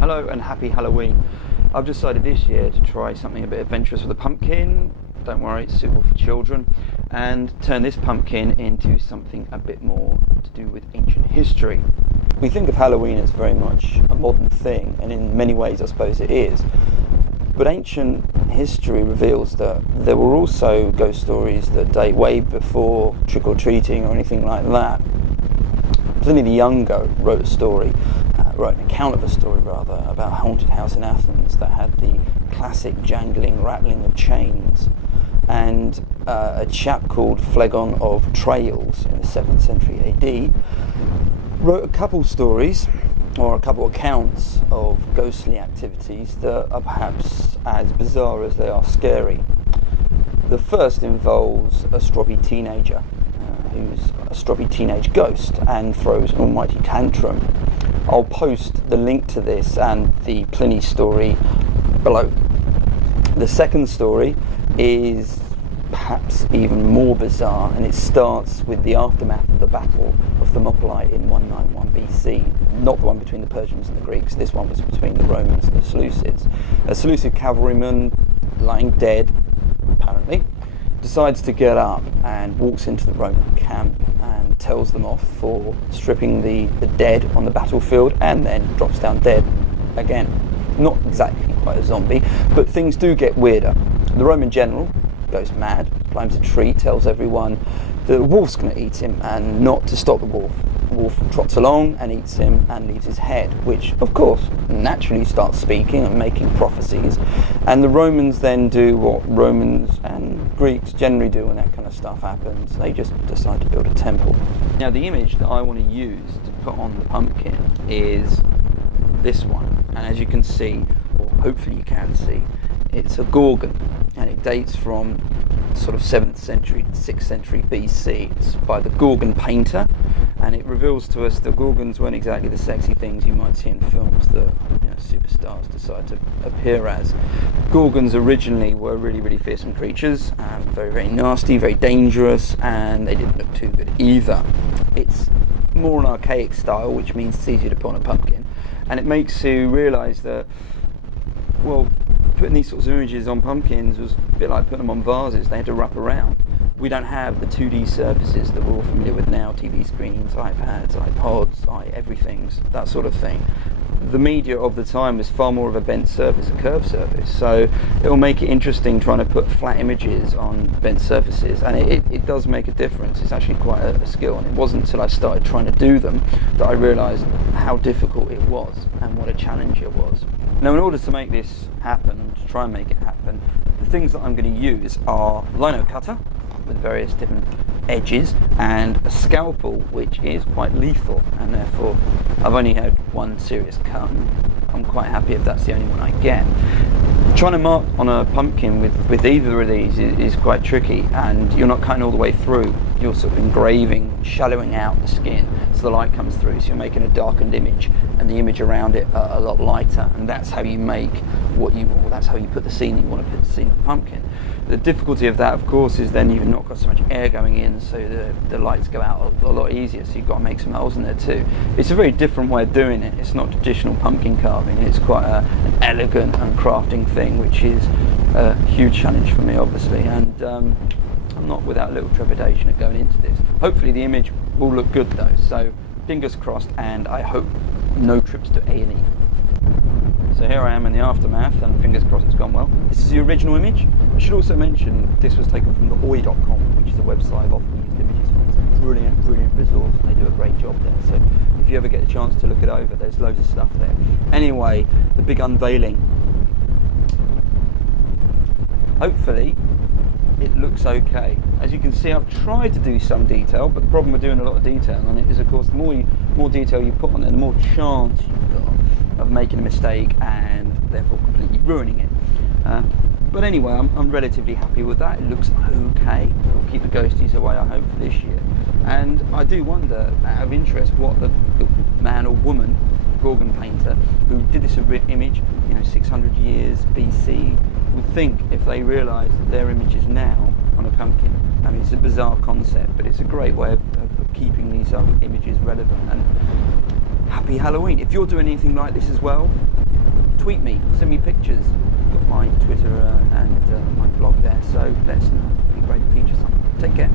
Hello and happy Halloween. I've decided this year to try something a bit adventurous with a pumpkin. Don't worry, it's suitable for children. And turn this pumpkin into something a bit more to do with ancient history. We think of Halloween as very much a modern thing, and in many ways I suppose it is. But ancient history reveals that there were also ghost stories that date way before trick-or-treating or anything like that. Pliny the Younger wrote an account of a story rather, about a haunted house in Athens that had the classic jangling, rattling of chains. And a chap called Phlegon of Trailes in the 7th century AD wrote a couple stories, or a couple accounts of ghostly activities that are perhaps as bizarre as they are scary. The first involves a stroppy teenager who's a stroppy teenage ghost and throws an almighty tantrum. I'll post the link to this and the Pliny story below. The second story is perhaps even more bizarre, and it starts with the aftermath of the Battle of Thermopylae in 191 BC. Not the one between the Persians and the Greeks, this one was between the Romans and the Seleucids. A Seleucid cavalryman, lying dead, apparently, decides to get up and walks into the Roman camp and tells them off for stripping the dead on the battlefield, and then drops down dead again. Not exactly quite a zombie, but things do get weirder. The Roman general goes mad, climbs a tree, tells everyone the wolf's going to eat him and not to stop the wolf. The wolf trots along and eats him and leaves his head, which of course naturally starts speaking and making prophecies. And the Romans then do what Romans and Greeks generally do when that kind of stuff happens. They just decide to build a temple. Now the image that I want to use to put on the pumpkin is this one, and as you can see, or hopefully you can see, it's a Gorgon, and it dates from sort of 7th century to 6th century BC. It's by the Gorgon painter, and it reveals to us that Gorgons weren't exactly the sexy things you might see in films that superstars decide to appear as. Gorgons originally were really fearsome creatures, very nasty, very dangerous, and they didn't look too good either. It's more an archaic style, which means it's easier to put on a pumpkin, and it makes you realise that, well, putting these sorts of images on pumpkins was a bit like putting them on vases. They had to wrap around. We don't have the 2D surfaces that we're all familiar with now, TV screens, iPads, iPods, everything's, that sort of thing. The media of the time was far more of a bent surface, a curved surface, so it'll make it interesting trying to put flat images on bent surfaces, and it does make a difference. It's actually quite a skill, and it wasn't until I started trying to do them that I realised how difficult it was and what a challenge it was. Now, in order to make this happen, to try and make it happen, the things that I'm going to use are lino cutter with various different edges and a scalpel, which is quite lethal, and therefore I've only had one serious cut. I'm quite happy if that's the only one I get. Trying to mark on a pumpkin with either of these is quite tricky, and you're not cutting all the way through. You're sort of engraving, shallowing out the skin so the light comes through, so you're making a darkened image, and the image around it a lot lighter, and that's how you make that's how you put the scene you want to put the scene of the pumpkin. The difficulty of that, of course, is then you've not got so much air going in, so the lights go out a lot easier, so you've got to make some holes in there too. It's a very different way of doing it. It's not traditional pumpkin carving, it's quite an elegant and crafting thing, which is a huge challenge for me, obviously, and I'm not without a little trepidation at going into this. Hopefully the image will look good though, so fingers crossed, and I hope no trips to A&E. So here I am in the aftermath, and fingers crossed it's gone well. This is the original image. I should also mention this was taken from the oi.com, which is a website I've often used images from. It's a brilliant resource, and they do a great job there. So if you ever get a chance to look it over, there's loads of stuff there. Anyway, the big unveiling. Hopefully it looks okay. As you can see, I've tried to do some detail, but the problem with doing a lot of detail on it is, of course, the more detail you put on there, the more chance you've got of making a mistake and therefore completely ruining it. But anyway, I'm relatively happy with that. It looks okay. It'll keep the ghosties away, I hope, for this year. And I do wonder, out of interest, what the man or woman Gorgon painter who did this image, 600 years BC, would think if they realised that their image is now on a pumpkin. I mean, it's a bizarre concept, but it's a great way of keeping these images relevant. And happy Halloween. If you're doing anything like this as well, tweet me, send me pictures. Got my Twitter and my blog there, so let us know. It'd be great to feature some. Take care.